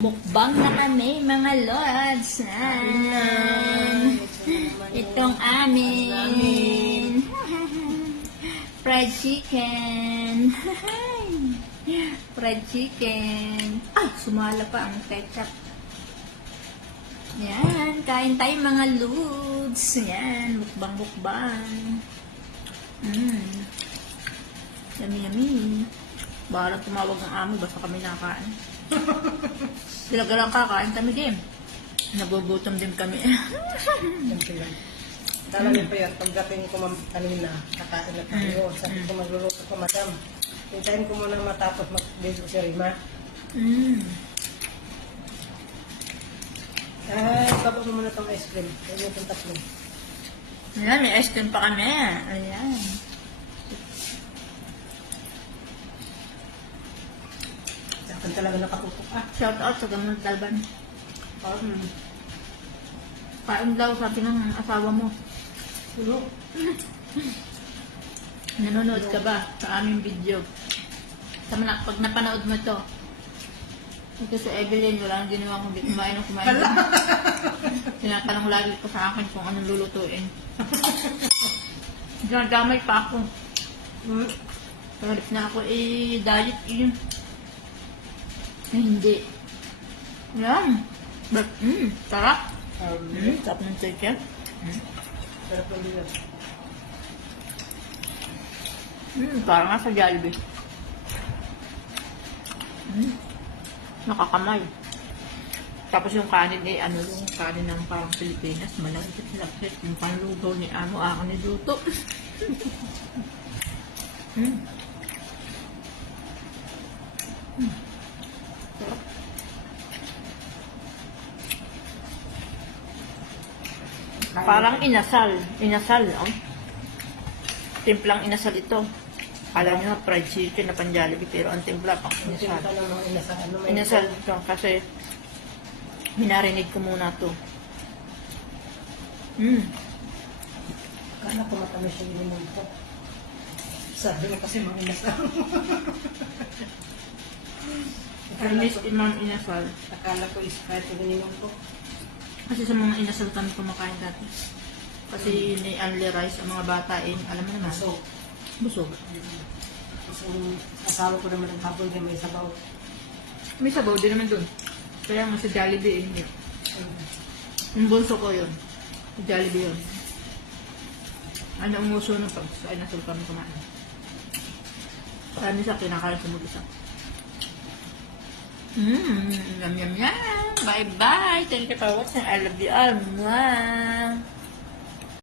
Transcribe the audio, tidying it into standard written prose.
Mukbang na kami, mga lods. Itong amin. Fried chicken. Fried chicken. Ay, sumala pa ang ketchup. Yan, kain tayo mga lods. Yan, mukbang. Yummy. Bahala tumawag ng amo, basta kami nakain. Sila lang kakain kami din. Nagugutom din kami. Siyempre lang. Dala niyo pa yan, pagdating ko kanina, kakain na tayo. Sabi ko magluluto ko, madam. Hintayin ko muna matapos mag-video si Rima. Baba mo muna itong ice cream. Kaya itong tatlo. Ayan, may ice cream pa kami. Ayan. Saan talaga nakatutok. Shout out sa Gamot Dalban. Kain daw, sabi ng asawa mo. Tulog. Nanonood ka ba sa aming video? Pag napanood mo to, ito sa Evelyn, wala nang ginawa kundi kumain. Tinatanong lagi ko sa akin kung anong lulutuin. Ginagamay pa ako. Parip na ako, diet yun. Hindi. Yan. But, sarap. Sarap ng chicken. Sarap lang din yan. Parang nga sa Jollibee. Nakakamay. Tapos yung kanin yung kanin ng parang Pilipinas, malapit. Yung panlugaw ni ako ni Duto. Parang inasal. Timplang inasal ito. Alam nyo, fried chicken na pan-Jollibee, pero ang timpla pang inasal. Inasal ito kasi minarinig ko muna ito. Kala ko matamis yung limon ko. Sabi mo kasi mga inasal. Miss Imam inasal. Akala ko is-fried yung limon ko. Kasi sa mga inasal kami kumakain dati. Kasi ni only rice ang mga bata alam mo naman. Busog. Kasi yung asawa ko naman ang hapon din may sabaw. May sabaw din naman dun. Kaya nga sa Jollibee hindi. Yung bunso ko yun. Sa Jollibee yun. Ano ang uso ng pag sa inasal kami kumain. Kami sa kinakain sa mag-isa. Yum. Bye-bye. Thank you for watching. I love you all. Mwah.